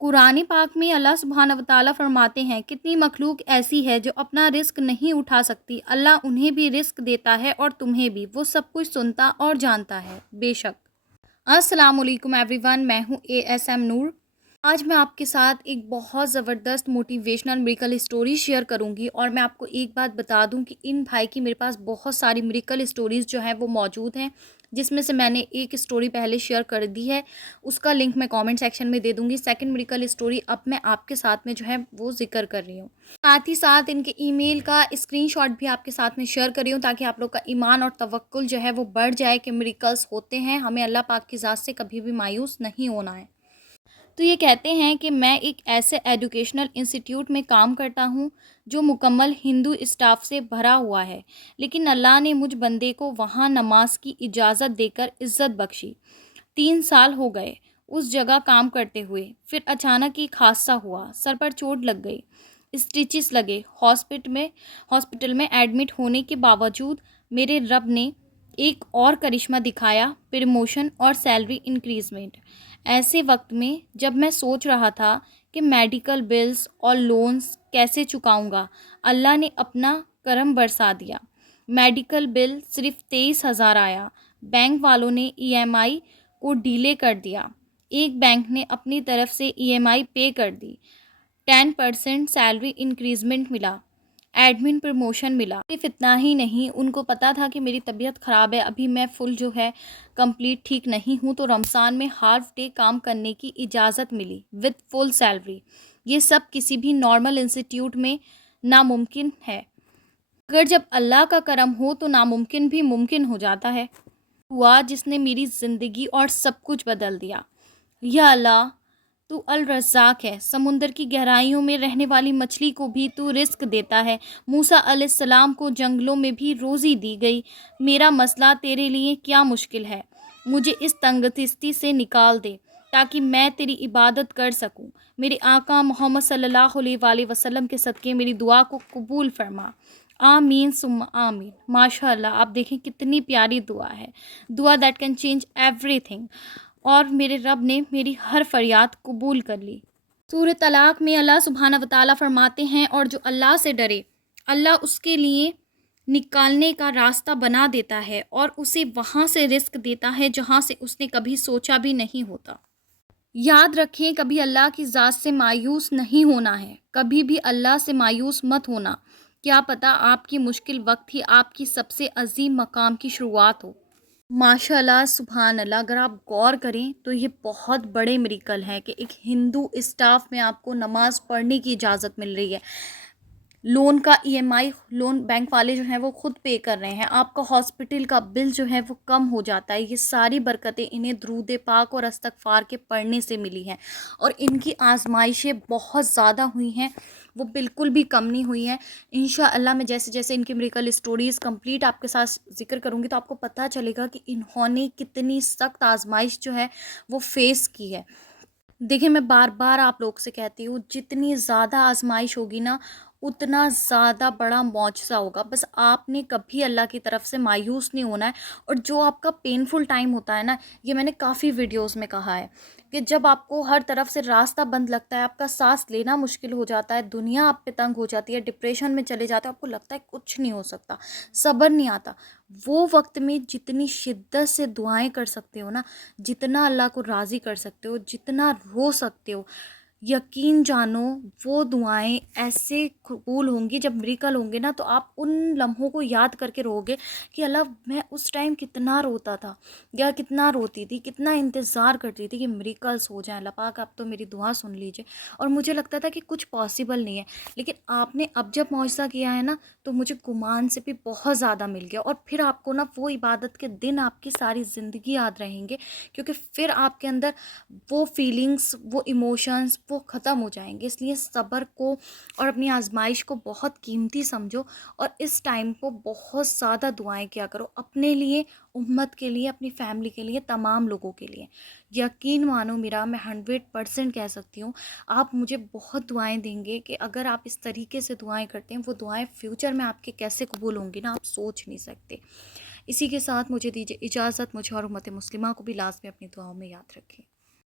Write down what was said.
قرآن پاک میں اللہ سبحانہ و تعالیٰ فرماتے ہیں، کتنی مخلوق ایسی ہے جو اپنا رزق نہیں اٹھا سکتی، اللہ انہیں بھی رزق دیتا ہے اور تمہیں بھی، وہ سب کچھ سنتا اور جانتا ہے بے شک۔ السلام علیکم ایوری ون، میں ہوں ASM نور۔ آج میں آپ کے ساتھ ایک بہت زبردست موٹیویشنل میریکل اسٹوری شیئر کروں گی، اور میں آپ کو ایک بات بتا دوں کہ ان بھائی کی میرے پاس بہت ساری میریکل اسٹوریز جو ہیں وہ موجود ہیں، جس میں سے میں نے ایک اسٹوری پہلے شیئر کر دی ہے، اس کا لنک میں کامنٹ سیکشن میں دے دوں گی۔ سیکنڈ میریکل اسٹوری اب میں آپ کے ساتھ میں جو ہے وہ ذکر کر رہی ہوں، ساتھ ہی ساتھ ان کے ای میل کا اسکرین شاٹ بھی آپ کے ساتھ میں شیئر کر رہی ہوں، تاکہ آپ لوگ کا ایمان اور توکل جو ہے وہ بڑھ جائے کہ میریکلز ہوتے ہیں، ہمیں اللہ پاک کی ذات سے کبھی بھی مایوس نہیں ہونا ہے۔ تو یہ کہتے ہیں کہ میں ایک ایسے ایجوکیشنل انسٹیٹیوٹ میں کام کرتا ہوں جو مکمل ہندو اسٹاف سے بھرا ہوا ہے، لیکن اللہ نے مجھ بندے کو وہاں نماز کی اجازت دے کر عزت بخشی۔ 3 سال ہو گئے اس جگہ کام کرتے ہوئے، پھر اچانک ایک حادثہ ہوا، سر پر چوٹ لگ گئی، اسٹیچز لگے، ہاسپٹل میں ایڈمٹ ہونے کے باوجود میرے رب نے ایک اور کرشمہ دکھایا، پروموشن اور سیلری انکریزمنٹ۔ ایسے وقت میں جب میں سوچ رہا تھا کہ میڈیکل بلز اور لونز کیسے چکاؤں گا، اللہ نے اپنا کرم برسا دیا۔ میڈیکل بل صرف 23,000 آیا، بینک والوں نے EMI کو ڈیلے کر دیا، ایک بینک نے اپنی طرف سے EMI پے کر دی، 10% سیلری انکریزمنٹ ملا، ایڈمن پروموشن ملا۔ صرف اتنا ہی نہیں، ان کو پتا تھا کہ میری طبیعت خراب ہے، ابھی میں فل جو ہے کمپلیٹ ٹھیک نہیں ہوں، تو رمضان میں ہاف ڈے کام کرنے کی اجازت ملی وتھ فل سیلری۔ یہ سب کسی بھی نارمل انسٹیٹیوٹ میں ناممکن ہے، اگر جب اللہ کا کرم ہو تو ناممکن بھی ممکن ہو جاتا ہے۔ ہوا جس نے میری زندگی اور سب کچھ بدل دیا۔ یا اللہ، تو الرزاق ہے، سمندر کی گہرائیوں میں رہنے والی مچھلی کو بھی تو رزق دیتا ہے، موسیٰ علیہ السلام کو جنگلوں میں بھی روزی دی گئی۔ میرا مسئلہ تیرے لیے کیا مشکل ہے، مجھے اس تنگ دستی سے نکال دے تاکہ میں تیری عبادت کر سکوں۔ میرے آقا محمد صلی اللہ علیہ وآلہ وسلم کے صدقے میری دعا کو قبول فرما، آمین ثم آمین۔ ماشاء اللہ، آپ دیکھیں کتنی پیاری دعا ہے، دعا that can change every thing, اور میرے رب نے میری ہر فریاد قبول کر لی۔ سورہ طلاق میں اللہ سبحانہ و تعالیٰ فرماتے ہیں، اور جو اللہ سے ڈرے اللہ اس کے لیے نکالنے کا راستہ بنا دیتا ہے اور اسے وہاں سے رزق دیتا ہے جہاں سے اس نے کبھی سوچا بھی نہیں ہوتا۔ یاد رکھیں، کبھی اللہ کی ذات سے مایوس نہیں ہونا ہے، کبھی بھی اللہ سے مایوس مت ہونا، کیا پتہ آپ کی مشکل وقت ہی آپ کی سب سے عظیم مقام کی شروعات ہو۔ ماشاء اللہ، سبحان اللہ، اگر آپ غور کریں تو یہ بہت بڑے میریکل ہے کہ ایک ہندو اسٹاف میں آپ کو نماز پڑھنے کی اجازت مل رہی ہے، لون کا EMI لون بینک والے جو ہیں وہ خود پے کر رہے ہیں، آپ کا ہاسپٹل کا بل جو ہے وہ کم ہو جاتا ہے۔ یہ ساری برکتیں انہیں درود پاک اور استغفار کے پڑھنے سے ملی ہیں، اور ان کی آزمائشیں بہت زیادہ ہوئی ہیں، وہ بالکل بھی کم نہیں ہوئی ہیں۔ انشاءاللہ میں جیسے جیسے ان کی میریکل اسٹوریز کمپلیٹ آپ کے ساتھ ذکر کروں گی تو آپ کو پتہ چلے گا کہ انہوں نے کتنی سخت آزمائش جو ہے وہ فیس کی ہے۔ دیکھیں، میں بار بار آپ لوگ سے کہتی ہوں، جتنی زیادہ آزمائش ہوگی نا اتنا زیادہ بڑا معجزہ ہوگا، بس آپ نے کبھی اللہ کی طرف سے مایوس نہیں ہونا ہے۔ اور جو آپ کا پینفل ٹائم ہوتا ہے نا، یہ میں نے کافی ویڈیوز میں کہا ہے کہ جب آپ کو ہر طرف سے راستہ بند لگتا ہے، آپ کا سانس لینا مشکل ہو جاتا ہے، دنیا آپ پہ تنگ ہو جاتی ہے، ڈپریشن میں چلے جاتے ہیں، آپ کو لگتا ہے کچھ نہیں ہو سکتا، صبر نہیں آتا، وہ وقت میں جتنی شدت سے دعائیں کر سکتے ہو نا، جتنا اللہ کو راضی کر سکتے ہو، جتنا رو سکتے ہو، یقین جانو وہ دعائیں ایسے قبول ہوں گی۔ جب میریکل ہوں گے نا تو آپ ان لمحوں کو یاد کر کے رو گے کہ اللہ، میں اس ٹائم کتنا روتا تھا یا کتنا روتی تھی، کتنا انتظار کرتی تھی کہ میریکلز ہو جائیں، اللہ پاک آپ تو میری دعا سن لیجئے۔ اور مجھے لگتا تھا کہ کچھ پاسبل نہیں ہے، لیکن آپ نے اب جب معجزہ کیا ہے نا تو مجھے گمان سے بھی بہت زیادہ مل گیا، اور پھر آپ کو نا وہ عبادت کے دن آپ کی ساری زندگی یاد رہیں گے، کیونکہ پھر آپ کے اندر وہ فیلنگز، وہ ایموشنز وہ ختم ہو جائیں گے۔ اس لیے صبر کو اور اپنی آزمائش کو بہت قیمتی سمجھو، اور اس ٹائم کو بہت زیادہ دعائیں کیا کرو، اپنے لیے، امت کے لیے، اپنی فیملی کے لیے، تمام لوگوں کے لیے۔ یقین مانو میرا، میں 100% کہہ سکتی ہوں، آپ مجھے بہت دعائیں دیں گے کہ اگر آپ اس طریقے سے دعائیں کرتے ہیں، وہ دعائیں فیوچر میں آپ کے کیسے قبول ہوں گی نا، آپ سوچ نہیں سکتے۔ اسی کے ساتھ مجھے دیجیے اجازت، مجھے اور امت مسلمہ کو بھی لازمی اپنی دعاؤں میں یاد رکھیں۔